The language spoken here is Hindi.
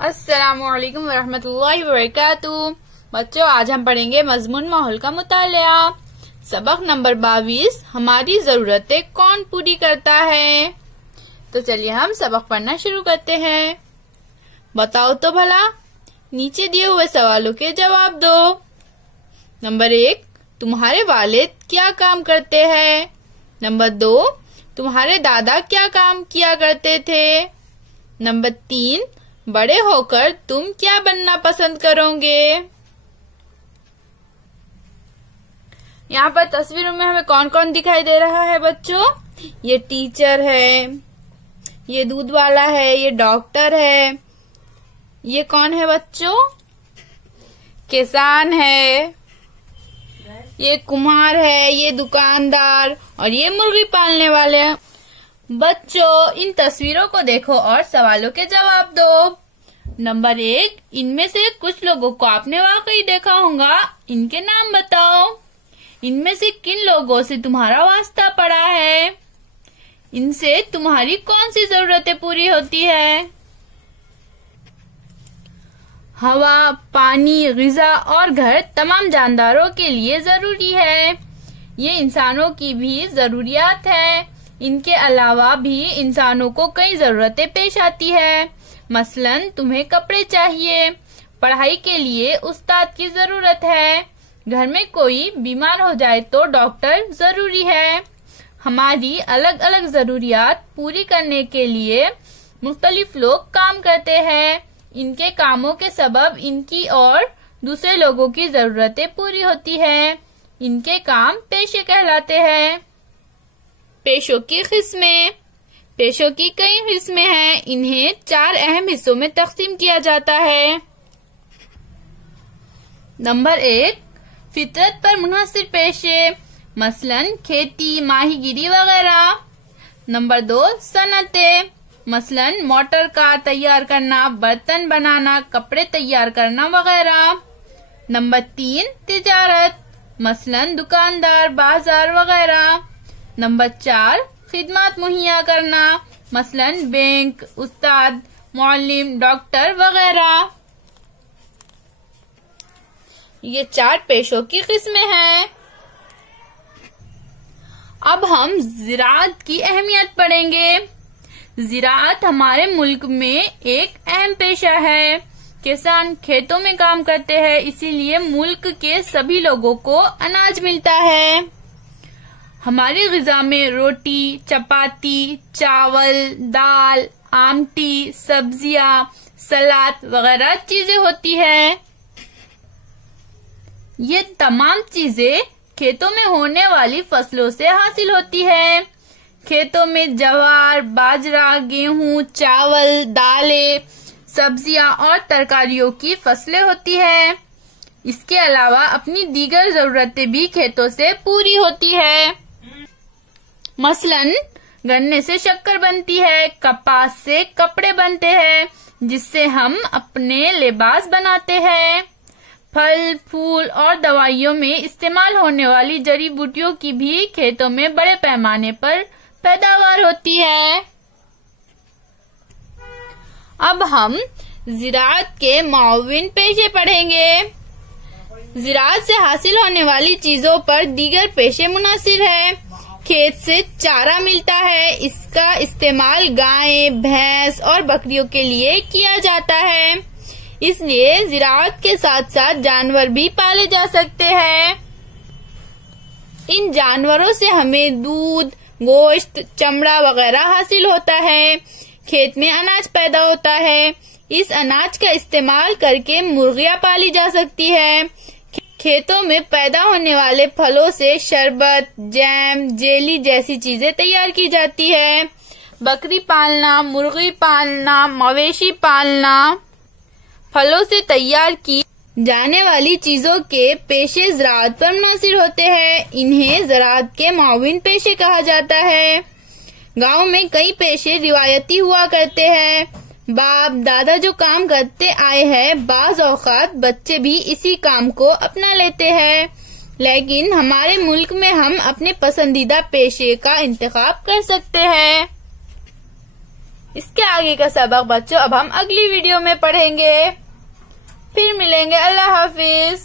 अस्सलामुअलैकुम वरहमतुल्लाहि वबरकातुहू। बच्चों, आज हम पढ़ेंगे मजमून माहौल का मुतालिया। सबक नंबर 22, हमारी जरूरतें कौन पूरी करता है। तो चलिए हम सबक पढ़ना शुरू करते हैं। बताओ तो भला, नीचे दिए हुए सवालों के जवाब दो। नंबर 1, तुम्हारे वालिद क्या काम करते हैं। नंबर 2, तुम्हारे दादा क्या काम किया करते थे। नंबर 3, बड़े होकर तुम क्या बनना पसंद करोगे। यहाँ पर तस्वीरों में हमें कौन कौन दिखाई दे रहा है बच्चों। ये टीचर है, ये दूध वाला है, ये डॉक्टर है, ये कौन है बच्चों, किसान है, ये कुम्हार है, ये दुकानदार और ये मुर्गी पालने वाले। बच्चों, इन तस्वीरों को देखो और सवालों के जवाब दो। नंबर 1, इनमें से कुछ लोगों को आपने वाकई देखा होगा, इनके नाम बताओ। इनमें से किन लोगों से तुम्हारा वास्ता पड़ा है। इनसे तुम्हारी कौन सी जरूरतें पूरी होती है। हवा, पानी, ग़िज़ा और घर तमाम जानदारों के लिए जरूरी है। ये इंसानों की भी जरूरियात है। इनके अलावा भी इंसानों को कई जरूरतें पेश आती है। मसलन तुम्हें कपड़े चाहिए, पढ़ाई के लिए उस्ताद की जरूरत है, घर में कोई बीमार हो जाए तो डॉक्टर जरूरी है। हमारी अलग अलग जरूरियात पूरी करने के लिए मुख्तलिफ लोग काम करते हैं। इनके कामों के सबब इनकी और दूसरे लोगों की जरूरतें पूरी होती है। इनके काम पेशे कहलाते हैं। पेशों की किस्में। पेशों की कई किस्में हैं। इन्हें 4 अहम हिस्सों में तकसीम किया जाता है। नंबर 1, फितरत पर मुनहसिर पेशे, मसलन खेती, माहीगिरी वगैरह। नंबर 2, सनतें, मसलन मोटर कार तैयार करना, बर्तन बनाना, कपड़े तैयार करना वगैरह। नंबर 3, तिजारत, मसलन दुकानदार, बाजार वगैरह। नंबर 4, खिदमत मुहैया करना, मसलन बैंक, उस्ताद, मौलिम, डॉक्टर वगैरह। ये 4 पेशों की किस्में हैं। अब हम ज़िराअत की अहमियत पढ़ेंगे। ज़िराअत हमारे मुल्क में एक अहम पेशा है। किसान खेतों में काम करते हैं, इसीलिए मुल्क के सभी लोगों को अनाज मिलता है। हमारी ग़िज़ा में रोटी, चपाती, चावल, दाल, आमटी, सब्जियां, सलाद वगैरह चीजें होती है। ये तमाम चीजें खेतों में होने वाली फसलों से हासिल होती है। खेतों में ज्वार, बाजरा, गेहूं, चावल, दालें, सब्जियां और तरकारियों की फसलें होती है। इसके अलावा अपनी दीगर जरूरतें भी खेतों से पूरी होती है। मसलन गन्ने से शक्कर बनती है, कपास से कपड़े बनते हैं जिससे हम अपने लिबास बनाते हैं। फल, फूल और दवाइयों में इस्तेमाल होने वाली जड़ी बूटियों की भी खेतों में बड़े पैमाने पर पैदावार होती है। अब हम ज़िराअत के मुआविन पेशे पढ़ेंगे। ज़िराअत से हासिल होने वाली चीजों पर दीगर पेशे मुनासिर है। खेत से चारा मिलता है, इसका इस्तेमाल गाय, भैंस और बकरियों के लिए किया जाता है। इसलिए ज़िराअत के साथ साथ जानवर भी पाले जा सकते हैं। इन जानवरों से हमें दूध, गोश्त, चमड़ा वगैरह हासिल होता है। खेत में अनाज पैदा होता है, इस अनाज का इस्तेमाल करके मुर्गियां पाली जा सकती है। खेतों में पैदा होने वाले फलों से शरबत, जैम, जेली जैसी चीजें तैयार की जाती है। बकरी पालना, मुर्गी पालना, मवेशी पालना, फलों से तैयार की जाने वाली चीजों के पेशे ज़राअत पर मुनासिर होते हैं। इन्हें ज़राअत के मुआविन पेशे कहा जाता है। गांव में कई पेशे रिवायती हुआ करते हैं। बाप दादा जो काम करते आए हैं, बाज औक़ात बच्चे भी इसी काम को अपना लेते हैं। लेकिन हमारे मुल्क में हम अपने पसंदीदा पेशे का इंतखाब कर सकते हैं। इसके आगे का सबक बच्चों अब हम अगली वीडियो में पढ़ेंगे। फिर मिलेंगे। अल्लाह हाफिज।